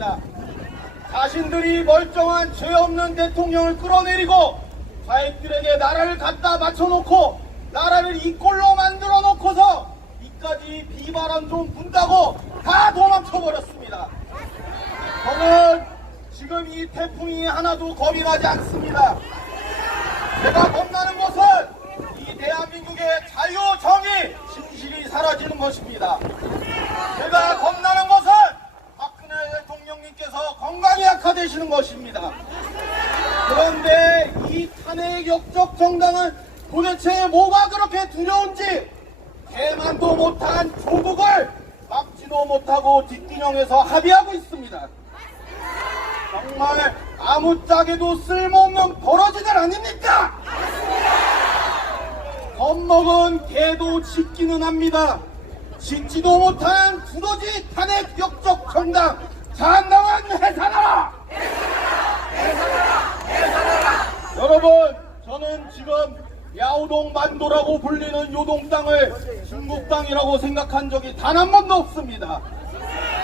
있습니다. 자신들이 멀쩡한 죄 없는 대통령을 끌어내리고 좌익들에게 나라를 갖다 맞춰놓고 나라를 이 꼴로 만들어 놓고서 이까지 비바람 좀 분다고 다 도망쳐버렸습니다. 저는 지금 이 태풍이 하나도 겁이 나지 않습니다. 제가 겁나는 것은 이 대한민국의 자유, 정의, 진실이 사라지는 것입니다. 제가 되시는 것입니다. 그런데 이 탄핵 역적 정당은 도대체 뭐가 그렇게 두려운지 개만도 못한 조국을 막지도 못하고 뒷균형에서 합의하고 있습니다. 정말 아무짝에도 쓸모없는 버러지들 아닙니까? 겁먹은 개도 짖기는 합니다. 짖지도 못한 두더지 탄핵 역적 정당 잔당한 해산하라! 여러분, 저는 지금 야오동 만도라고 불리는 요동 땅을 중국 땅이라고 생각한 적이 단 한 번도 없습니다.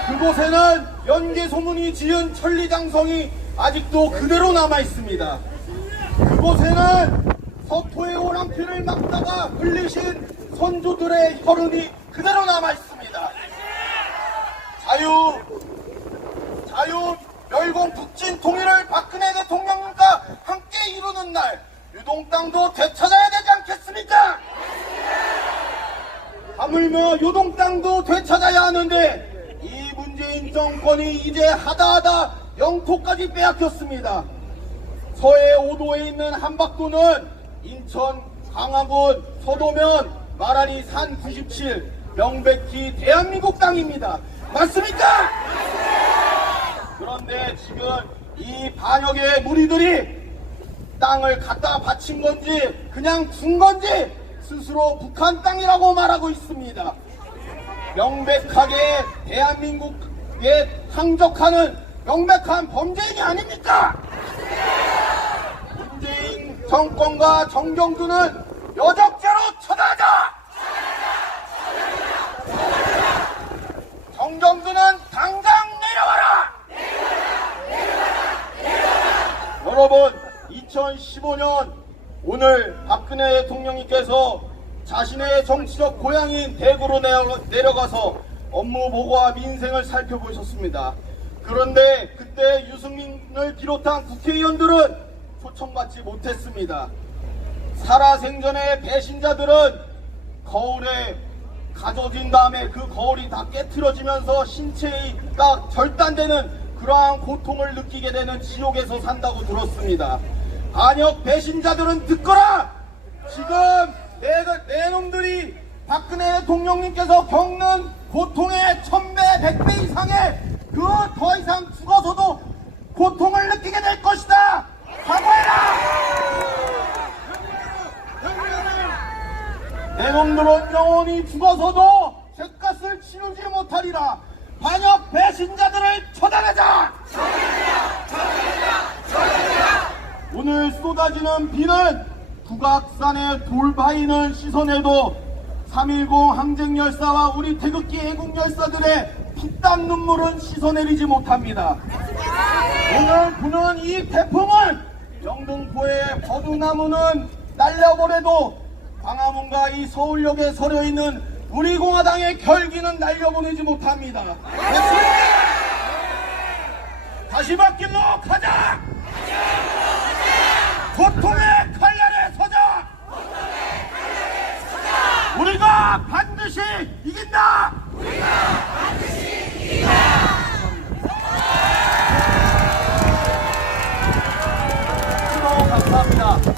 그곳에는 연개 소문이 지은 천리장성이 아직도 그대로 남아 있습니다. 그곳에는 서토의 오랑피를 막다가 흘리신 선조들의 혈흔이 그대로 남아 있습니다. 자유, 자유, 북진 통일을 박근혜 대통령과 함께 이루는 날, 유동 땅도 되찾아야 되지 않겠습니까? 하물며 요동 땅도 되찾아야 하는데 이 문재인 정권이 이제 하다하다 영토까지 빼앗겼습니다. 서해 5도에 있는 한박도는 인천, 강화군, 서도면, 마라리 산 97, 명백히 대한민국 땅입니다. 맞습니까? 지금 이 반역의 무리들이 땅을 갖다 바친 건지 그냥 준 건지 스스로 북한 땅이라고 말하고 있습니다. 명백하게 대한민국에 항적하는 명백한 범죄인이 아닙니까? 문재인 정권과 정경두는 여적죄로 처단하자! 정경두는 당장 내려와라! 여러분, 2015년 오늘 박근혜 대통령님께서 자신의 정치적 고향인 대구로 내려- 내려가서 업무 보고와 민생을 살펴보셨습니다. 그런데 그때 유승민을 비롯한 국회의원들은 초청받지 못했습니다. 살아생전의 배신자들은 거울에 가져진 다음에 그 거울이 다 깨트려지면서 신체가 절단되는 그러한 고통을 느끼게 되는 지옥에서 산다고 들었습니다. 반역 배신자들은 듣거라! 지금 내, 내 놈들이 박근혜 대통령님께서 겪는 고통의 천배, 백배 이상의 그 더 이상 죽어서도 고통을 느끼게 될 것이다! 각오해라! 내 놈들은 영원히 죽어서도 죗값을 치르지 못하리라. 반역 배신자들을 처단하자! 오늘 쏟아지는 비는 북악산의 돌바위는 씻어내도 3.10 항쟁 열사와 우리 태극기 애국 열사들의 피땀 눈물은 씻어내리지 못합니다. 오늘 부는 이 태풍은 영등포의 버드나무는 날려보내도 광화문과 이 서울역에 서려 있는 우리 공화당의 결기는 날려보내지 못합니다. 다시 바길로 가자! 칼날에